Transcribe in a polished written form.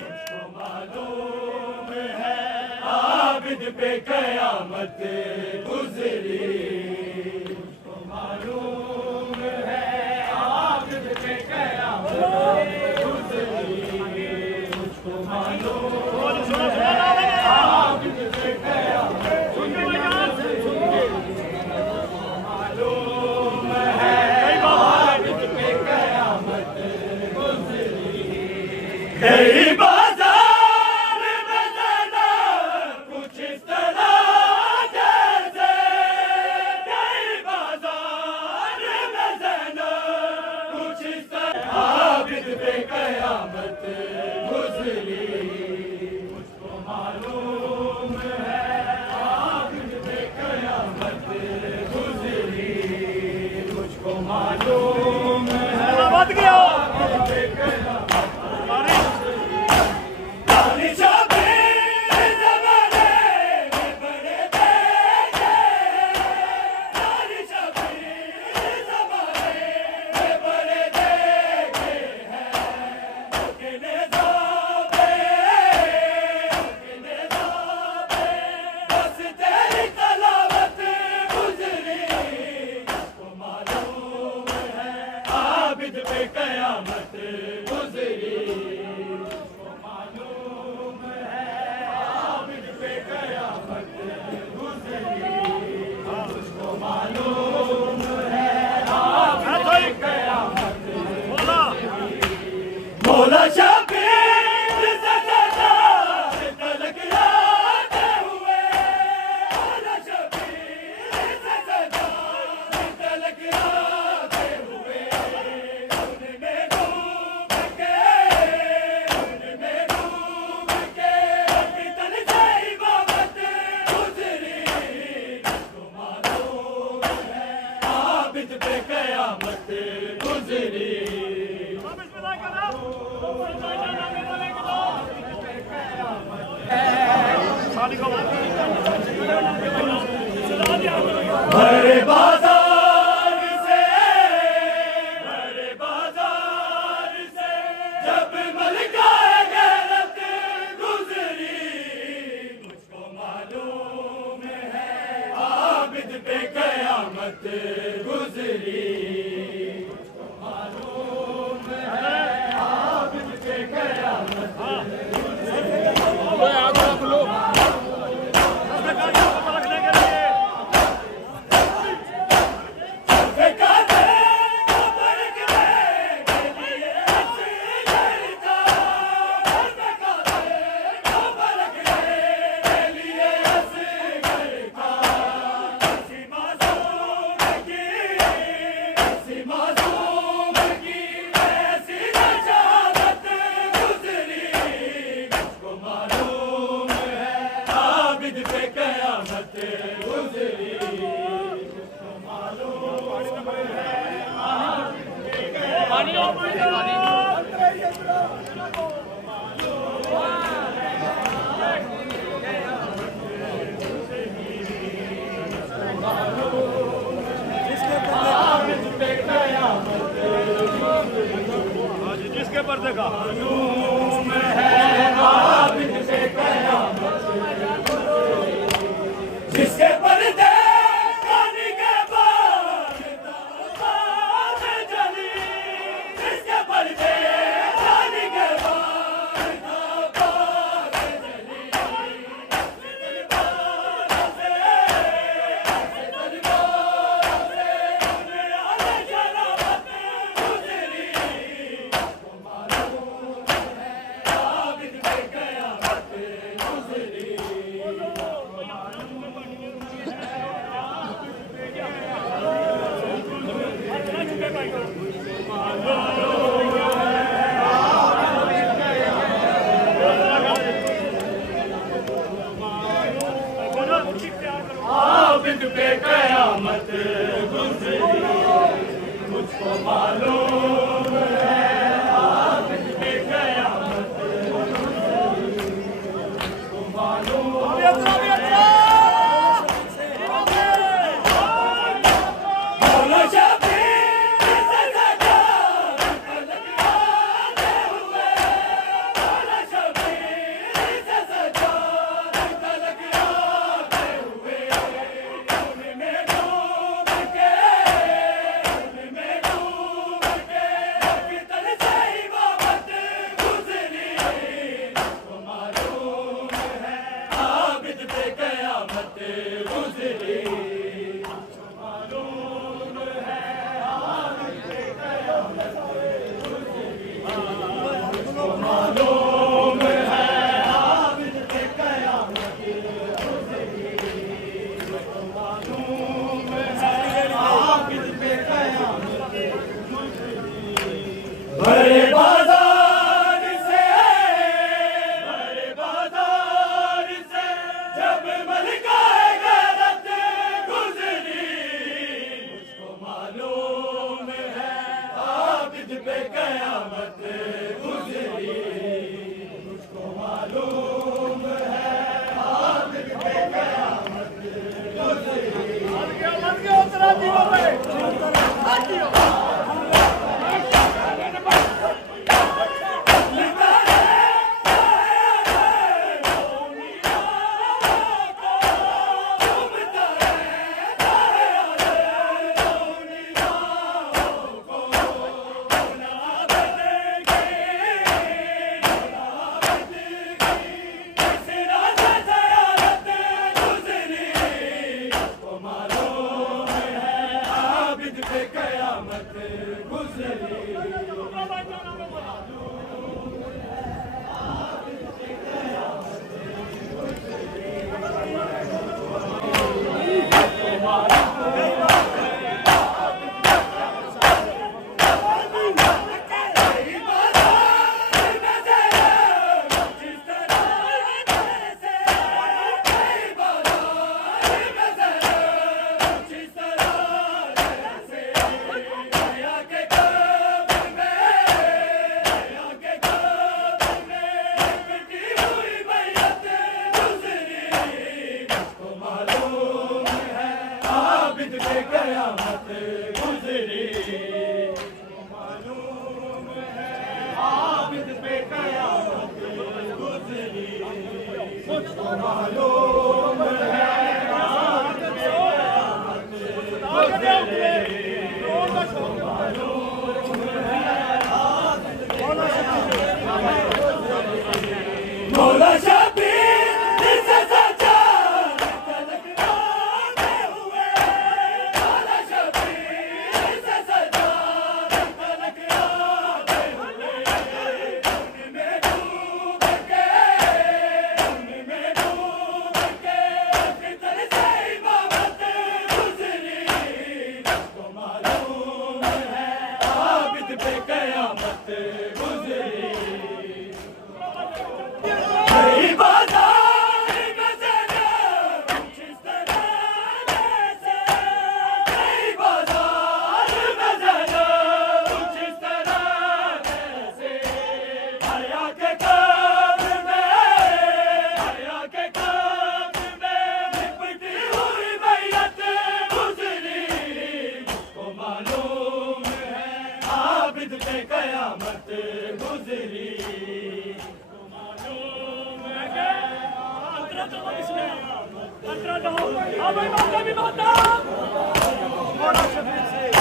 मुझको मालूम है आबिद पे कयामत गुजरी। मुझको मालूम है आबिद पे कयामत गुजरी। मुझको मालूम है आबिद पे कयामत गुजरी। मालूम है आबिद पे कयामत गुजरी। गई बाजार में ज़ैनब कुछ इस तरह जैसे, गई बाजार में ज़ैनब कुछ इस तरह आबिद पे कयामत गुजरी। मुझको मालूम है आबिद पे कयामत गुजरी। मुझको मालूम है आबिद पे कयामत आबिद पे कयामत गुजरी। मुझको मालूम है आबिद पे कयामत गुजरी। मुझको मालूम है आबिद पे कयामत गुजरी। मौला शबीर से सजा तलक लाते हुए, मौला शबीर से सजा तलक लाते हुए आबिद पे कयामत गुजरी। भरे बाजार से, भरे बाजार से जब मलकाए गैरत गुजरी। मुझको मालूम है आबिद पे कयामत गुजरी। मुझको मालूम है आबिद पे कयामत पे कयामत गुजरी। मुझको मालूम है आबिद पे कयामत गुजरी। जिसके पर्दे का मालूम है आबिद पे कयामत, जिसके पर्दे खाने के बाद ताज़ जली, जिसके पर्दे खाने के बाद ताज़ जली। दरबार से दुनिया में शराबत गुजरी। मुझको मालूम है आबिद पे कयामत गुजरी। आबिद पे कयामत गुजरी। मुझको मालूम है आबिद पे कयामत गुजरी। मुझको मालूम बड़े बाजार से जब मलकाए गैरत गुजरी, मुझको मालूम है आबिद पे कयामत गुजरी, मुझको मालूम है आबिद पे कयामत गुजरी। उतरा दियो भाई, कयामत गुजरी। आबिद पे कयामत गुजरी, मालूम है आबिद पे कयामत गुजरी, मुझको मालूम है आबिद पे कयामत गुजरी, मुझको मालूम है आबिद पे कयामत गुजरी। मौला पे कयामत गुजरी। कई बाजार में ज़ैनब कुछ इस तरह से, कई बाजार में ज़ैनब कुछ इस तरह से, हया के कब्र में लिपटी हुई मैयत गुजरी, मुझको मालूम आबिद पे कयामत गुजरी, मालूम है आबिद पे कयामत गुजरी।